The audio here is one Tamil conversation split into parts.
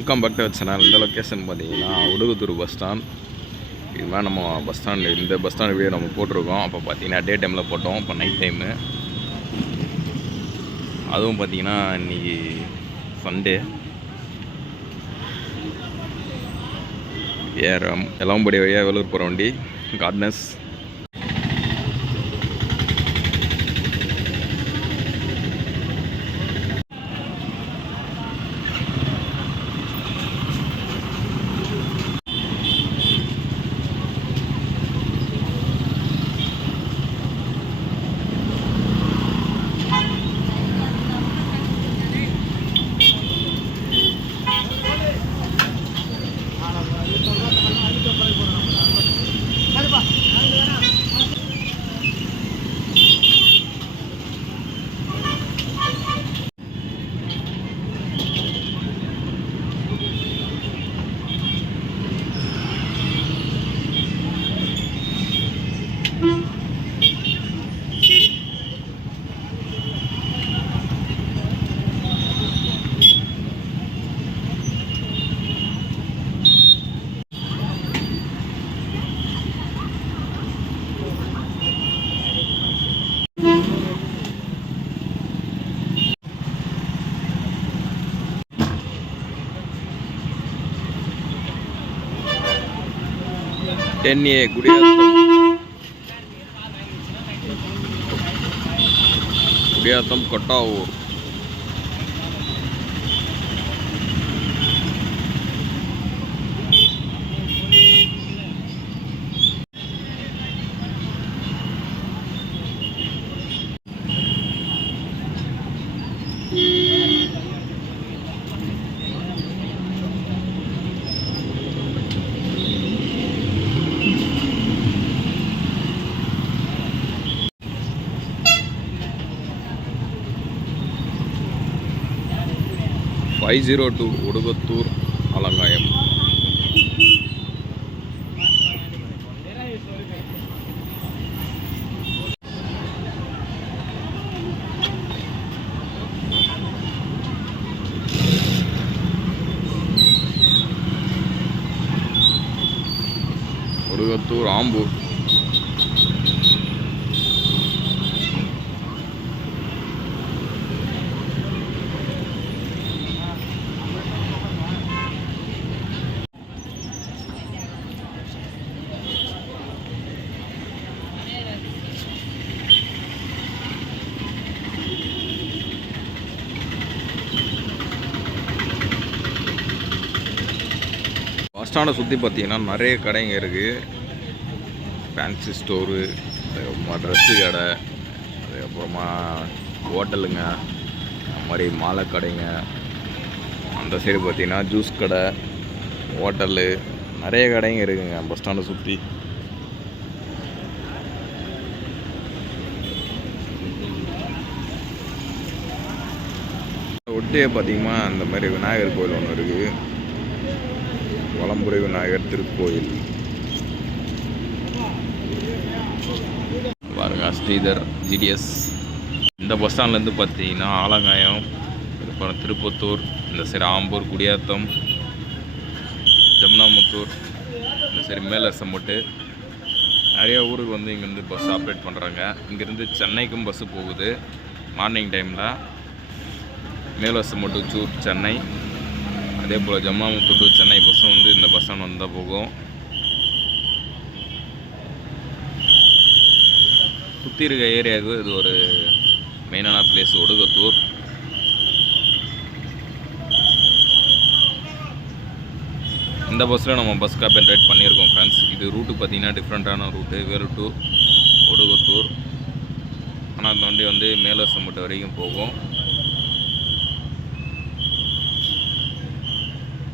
வெல்கம் பேக் டு சேனல் இந்த லொக்கேஷன் பார்த்தீங்கன்னா உடுகுத்தூர் பஸ் ஸ்டாண்ட் இது நம்ம பஸ் ஸ்டாண்டு இந்த பஸ் ஸ்டாண்ட் வீடியோ நம்ம போட்டிருக்கோம். அப்போ பார்த்தீங்கன்னா டே டைமில் போட்டோம். இப்போ நைட் டைமு அதுவும் பார்த்தீங்கன்னா இன்னைக்கு சண்டே ஏறம் எலாம்படி வழியாக வெளியூர் போகிற வண்டி. கார்ட்னஸ் ten A Gudiyatham Gudiyatham Kottavur five zero two Odugathur Alangayam. Odugathur Ambur. Bus ஸ்டாண்டை சுற்றி பார்த்தீங்கன்னா நிறைய கடைங்க இருக்குது ஃபேன்சி ஸ்டோரு அதுக்கப்புறமா ட்ரெஸ்ஸு கடை அதுக்கப்புறமா ஹோட்டலுங்க அந்த மாதிரி மாலை கடைங்க. அந்த சைடு பார்த்தீங்கன்னா ஜூஸ் கடை ஹோட்டலு நிறைய கடைங்க இருக்குங்க பஸ் ஸ்டாண்டை சுற்றி ஒட்டியே பார்த்தீங்கன்னா அந்த மாதிரி விநாயகர் கோயில் ஒன்று இருக்குது வலம்புரை விநாயகர் திருக்கோயில். பாருங்க ஸ்ரீதர் ஜிடிஎஸ் இந்த பஸ் ஸ்டாண்ட்லேருந்து பார்த்தீங்கன்னா ஆலங்காயம் அப்புறம் திருப்பத்தூர் இந்த சைடு ஆம்பூர் குடியாத்தம் ஜமுனாமுத்தூர் இந்த சைடு மேலசம்பட்டு நிறைய ஊருக்கு வந்து இங்கேருந்து பஸ் ஆப்ரேட் பண்ணுறாங்க இங்கேருந்து சென்னைக்கும் பஸ்ஸு போகுது. மார்னிங் டைமில் மேலசம்பட்டு சூர் சென்னை அதே போல் ஜம்மாமுத்து டு சென்னை பஸ்ஸும் வந்து இந்த பஸ் ஸ்டாண்ட் வந்தால் போகும். சுற்றி இருக்க ஏரியாவுக்கு இது ஒரு மெயினான பிளேஸ் ஒடுகத்தூர். இந்த பஸ்ஸில் நம்ம பஸ் காப்பன் ரைட் பண்ணியிருக்கோம் ஃப்ரெண்ட்ஸ் இது ரூட்டு பார்த்திங்கன்னா டிஃப்ரெண்ட்டான ரூட்டு வேறு டு ஒடுகத்தூர். ஆனால் அந்த வண்டி வந்து மேலசம்பட்டு வரைக்கும் போகும்.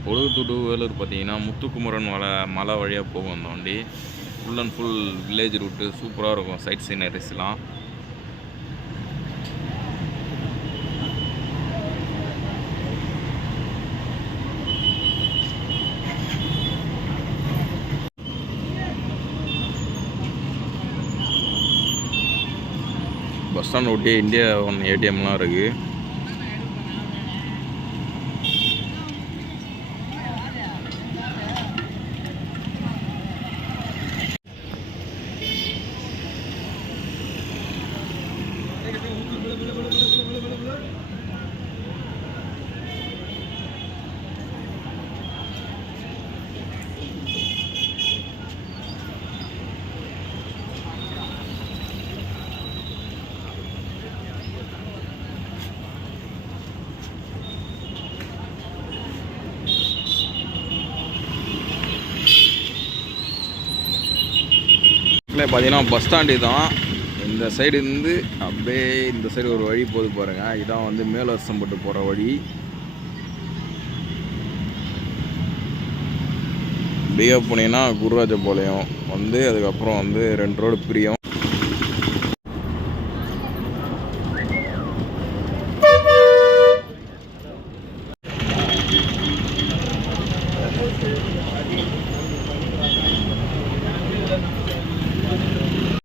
ஒழுகுத்தூர் டு வேலூர் பார்த்தீங்கன்னா முத்துக்குமரன் மலை மலை வழியாக போகும் அந்த வண்டி. Full and full village route சூப்பராக இருக்கும் சைட் சீனரிஸ்லாம் பஸ் ஸ்டாண்ட் ஒட்டி இந்தியா ஒன் ஏடிஎம்லாம் இருக்குது பார்த்தீங்கன்னா பஸ் ஸ்டாண்டு தான். இந்த சைடு இருந்து அப்படியே இந்த சைடு ஒரு வழி போகுது பாருங்கள் இதான் வந்து மேலரசம்பட்டு போகிற வழி. அப்படியே போனீங்கன்னா குருராஜபாளையம். வந்து அதுக்கப்புறம் வந்து ரெண்டு ரோடு பிரியும்.